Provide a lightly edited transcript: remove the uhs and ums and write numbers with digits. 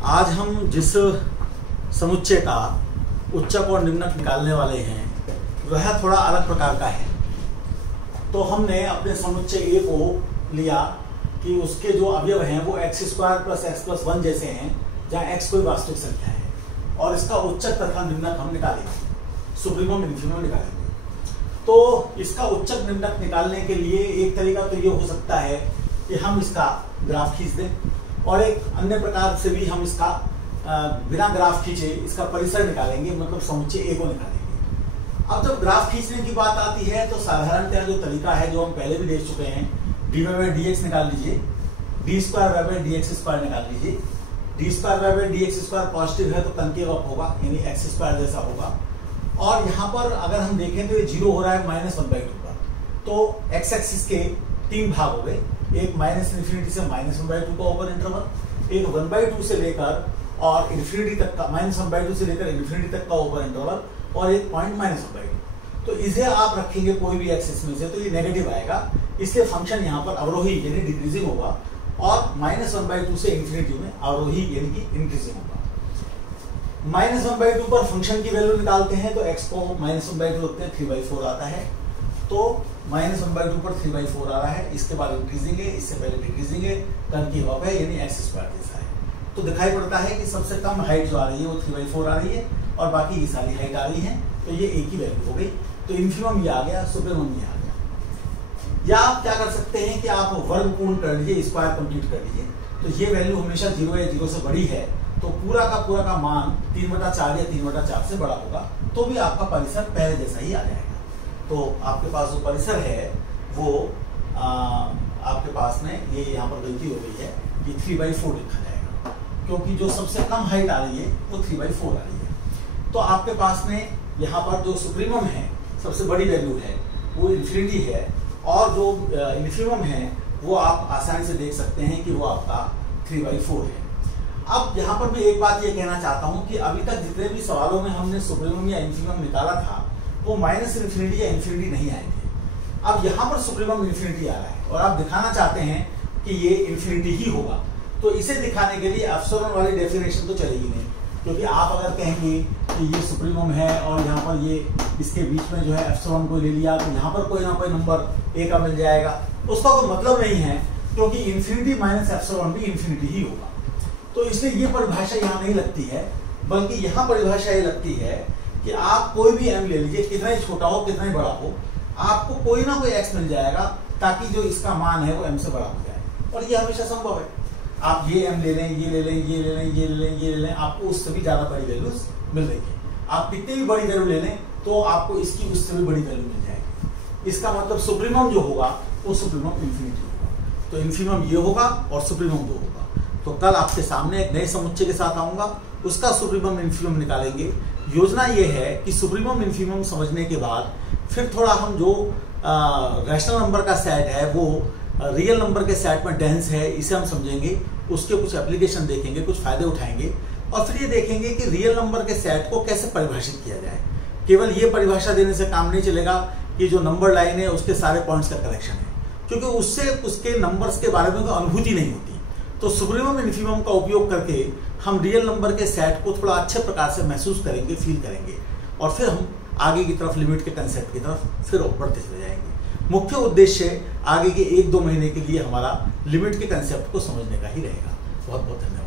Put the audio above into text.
आज हम जिस समुच्चय का उच्चक और निम्नक निकालने वाले हैं वह थोड़ा अलग प्रकार का है। तो हमने अपने समुच्चय ए को लिया कि उसके जो अवयव हैं वो x² + x + 1 जैसे हैं, जहाँ x कोई वास्तविक संख्या है, और इसका उच्चक तथा निम्नक हम निकालेंगे, सुप्रीमम इन्फीमम निकालेंगे। तो इसका उच्चक निम्नक निकालने के लिए एक तरीका तो ये हो सकता है कि हम इसका ग्राफ खींच दें, और एक अन्य प्रकार से भी हम इसका बिना ग्राफ खींचे इसका परिसर निकालेंगे, मतलब समुच्चय ए को निकालेंगे। अब जब ग्राफ खींचने की बात आती है तो साधारणतः जो तरीका है जो हम पहले भी देख चुके हैं, dy/dx निकाल लीजिए, d²y/dx² निकाल लीजिए। d²y/dx² पॉजिटिव है तो कनकेव अप होगा, यानी x² जैसा होगा। और यहाँ पर अगर हम देखें तो ये 0 हो रहा है -1/2 पर, तो x एक्सिस के 3 भाग हो गए, एक -∞ से -1/2 का ओपन इंटरवल, एक 1/2 से लेकर और इन्फिनिटी तक का, -1/2 से लेकर इन्फिनिटी तक का ओपन इंटरवल, और एक पॉइंट -1/2। तो इसे आप रखेंगे कोई भी एक्सिस में से तो ये नेगेटिव आएगा, इसलिए फंक्शन यहाँ पर अवरोही यानी डिक्रीजिंग होगा, और -1/2 से इन्फिनिटी में अवरोही यानी कि इंक्रीजिंग होगा। -1/2 पर फंक्शन की वैल्यू निकालते हैं तो x को -1/2 रखते हैं, 3/4 आता है। तो -1/2 पर 3/4 आ रहा है, इसके बाद इंक्रीजिंग है, इससे पहले डिक्रीजिंग है, कनकेव अप है, यानी x² जैसा है। तो दिखाई पड़ता है कि सबसे कम हाइट जो आ रही है वो 3/4 आ रही है, और बाकी ये सारी हाइट आ रही है, तो ये एक ही वैल्यू हो गई। तो इन्फीमम ये आ गया, सुप्रीमम ये आ गया। या आप क्या कर सकते हैं कि आप वर्ग पूर्ण कर लीजिए, स्क्वायर कंप्लीट कर लीजिए। तो ये वैल्यू हमेशा 0 या 0 से बड़ी है, तो पूरा का मान 3/4 या 3/4 से बड़ा होगा, तो भी आपका परिसर पहले जैसा ही आ जाएगा। तो आपके पास जो परिसर है वो आपके पास में ये यहाँ पर गलती हो गई है कि 3/4 लिखा जाएगा, क्योंकि जो सबसे कम हाइट आ रही है वो 3/4 आ रही है। तो आपके पास में यहाँ पर जो सुप्रीमम है, सबसे बड़ी वैल्यू है, वो इन्फिनिटी है, और जो इन्फीमम है वो आप आसानी से देख सकते हैं कि वो आपका 3/4 है। अब यहाँ पर मैं एक बात ये कहना चाहता हूँ कि अभी तक जितने भी सवालों में हमने सुप्रीमम या इन्फीमम निकाला था वो -∞ या इन्फिनिटी नहीं आए थे। अब यहाँ पर सुप्रीमम इन्फिनिटी आ रहा है, और आप दिखाना चाहते हैं कि ये इन्फिनिटी ही होगा, तो इसे दिखाने के लिए एप्सिलॉन वाली डेफिनेशन तो चलेगी नहीं, क्योंकि आप अगर कहेंगे कि ये सुप्रीमम है और यहाँ पर ये इसके बीच में जो है एप्सिलॉन को ले लिया, तो यहाँ पर कोई ना कोई नंबर ए का मिल जाएगा, उसका कोई मतलब नहीं है, क्योंकि इन्फिनिटी माइनस एप्सिलॉन भी इन्फिनिटी ही होगा। तो इसलिए ये परिभाषा यहाँ नहीं लगती है, बल्कि यहाँ परिभाषा ये लगती है कि आप कोई भी m ले लीजिए, कितना ही छोटा हो कितना ही बड़ा हो, आपको कोई ना कोई x मिल जाएगा, ताकि जो इसका मान है वो m से बड़ा हो जाए, और ये हमेशा संभव है। आप ये m ले लें, ये ले लें, ये ले लें, ये ले लें, ये ले लें, आपको उससे भी ज्यादा बड़ी वैल्यूज मिल रही है। आप कितनी भी बड़ी वैल्यू ले लें तो आपको इसकी उससे भी बड़ी वैल्यू मिल जाएगी। इसका मतलब सुप्रीमम जो होगा वो सुप्रीमम इन्फिनिटी होगा। तो इन्फीमम ये होगा और सुप्रीमम वो होगा। तो कल आपके सामने एक नए समुच्चय के साथ आऊंगा, उसका सुप्रीमम इन्फीमम निकालेंगे। योजना ये है कि सुप्रीमम इन्फीमम समझने के बाद फिर थोड़ा हम जो रैशनल नंबर का सेट है वो रियल नंबर के सेट में डेंस है, इसे हम समझेंगे, उसके कुछ एप्लीकेशन देखेंगे, कुछ फायदे उठाएंगे, और फिर ये देखेंगे कि रियल नंबर के सेट को कैसे परिभाषित किया जाए। केवल ये परिभाषा देने से काम नहीं चलेगा कि जो नंबर लाइन है उसके सारे पॉइंट्स का कलेक्शन है, क्योंकि उससे उसके नंबर्स के बारे में कोई अनुभूति नहीं होती। तो सुप्रीमम इन्फीमम का उपयोग करके हम रियल नंबर के सेट को थोड़ा अच्छे प्रकार से महसूस करेंगे, फील करेंगे, और फिर हम आगे की तरफ लिमिट के कंसेप्ट की तरफ फिर बढ़ते चले जाएंगे। मुख्य उद्देश्य आगे के 1-2 महीने के लिए हमारा लिमिट के कंसेप्ट को समझने का ही रहेगा। बहुत बहुत धन्यवाद।